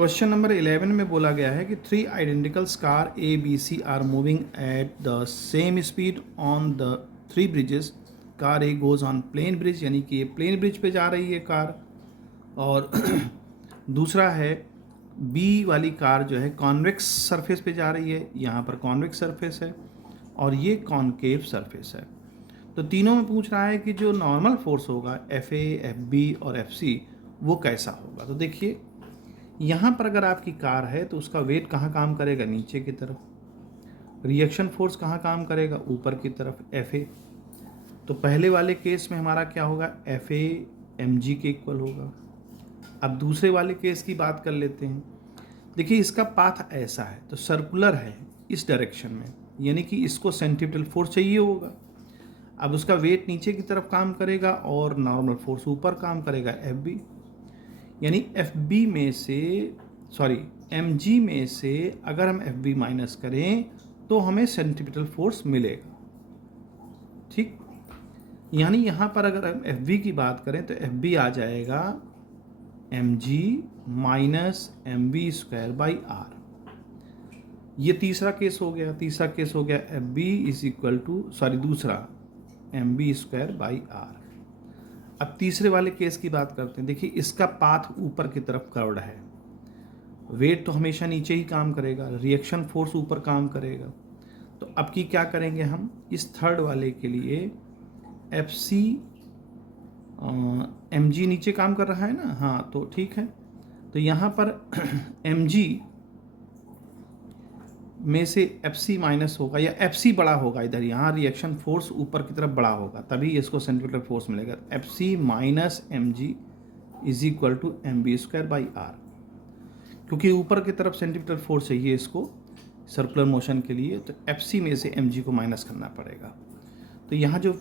Question number 11 में बोला गया है कि 3 identical car A B C are moving at the same speed on the 3 bridges. Car A goes on plane bridge, यानी कि ये प्लेन ब्रिज पे जा रही है कार। और दूसरा है बी वाली कार जो है कॉन्वेक्स सरफेस पे जा रही है, यहाँ पर कॉन्वेक्स सरफेस है और ये कॉन्केव सरफेस है। तो तीनों में पूछ रहा है कि जो नॉर्मल फोर्स होगा एफ ए, एफ बी और एफ सी वो कैसा होगा। तो देखिए यहाँ पर अगर आपकी कार है तो उसका वेट कहाँ काम करेगा, नीचे की तरफ। रिएक्शन फोर्स कहाँ काम करेगा, ऊपर की तरफ, एफ ए। तो पहले वाले केस में हमारा क्या होगा, एफ ए एम जी के इक्वल होगा। अब दूसरे वाले केस की बात कर लेते हैं। देखिए इसका पाथ ऐसा है तो सर्कुलर है इस डायरेक्शन में, यानी कि इसको सेंट्रीपिटल फोर्स चाहिए होगा। अब उसका वेट नीचे की तरफ काम करेगा और नॉर्मल फोर्स ऊपर काम करेगा, एफ बी। यानी एफ बी में से एम जी में से अगर हम एफ बी माइनस करें तो हमें सेंट्रीपिटल फोर्स मिलेगा। ठीक, यानी यहाँ पर अगर हम एफ बी की बात करें तो एफ बी आ जाएगा M G minus M B square by R. ये तीसरा केस हो गया। तीसरा केस हो गया F B is equal to दूसरा M B square by R. अब तीसरे वाले केस की बात करते हैं। देखिए इसका पाथ ऊपर की तरफ कर्व्ड है, वेट तो हमेशा नीचे ही काम करेगा, रिएक्शन फोर्स ऊपर काम करेगा। तो अब की क्या करेंगे हम, इस थर्ड वाले के लिए एफ सी एम जी नीचे काम कर रहा है ना, हाँ तो ठीक है। तो यहाँ पर एम जी में से एफ सी माइनस होगा या एफ सी बड़ा होगा, इधर यहाँ रिएक्शन फोर्स ऊपर की तरफ बड़ा होगा तभी इसको सेंट्रीपिटल फोर्स मिलेगा। F C minus M G is equal to M B square by R. क्योंकि ऊपर की तरफ सेंट्रीपिटल फोर्स चाहिए इसको सर्कुलर मोशन के लिए, तो एफ सी में से एम जी को माइनस करना पड़ेगा। तो यहाँ जो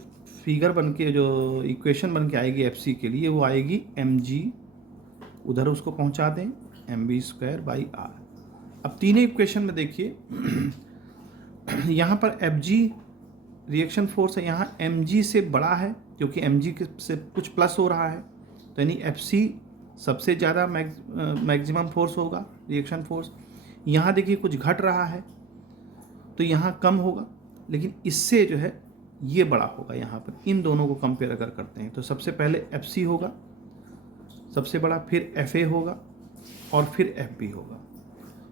फिगर बन के जो इक्वेशन बन के आएगी एफ सी के लिए वो आएगी एम जी, उधर उसको पहुँचा दें, M B square by R. अब तीनों इक्वेशन में देखिए यहाँ पर एफ जी रिएक्शन फोर्स है, यहाँ एम जी से बड़ा है क्योंकि एम जी से कुछ प्लस हो रहा है, तो यानी एफ सी सबसे ज़्यादा मैक्सिमम फोर्स होगा, रिएक्शन फोर्स। यहाँ देखिए कुछ घट रहा है तो यहाँ कम होगा, लेकिन इससे जो है ये बड़ा होगा यहाँ पर। इन दोनों को कंपेयर अगर करते हैं तो सबसे पहले एफ सी होगा सबसे बड़ा, फिर एफ ए होगा और फिर एफ बी होगा।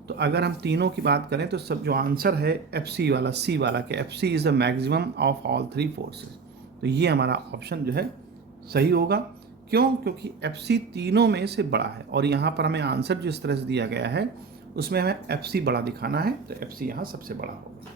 तो अगर हम तीनों की बात करें तो सब जो आंसर है एफ सी वाला, सी वाला कि F C is the maximum of all three forces, तो ये हमारा ऑप्शन जो है सही होगा। क्यों? क्योंकि एफ सी तीनों में से बड़ा है और यहाँ पर हमें आंसर जिस तरह से दिया गया है उसमें हमें एफ सी बड़ा दिखाना है, तो एफ सी यहाँ सबसे बड़ा होगा।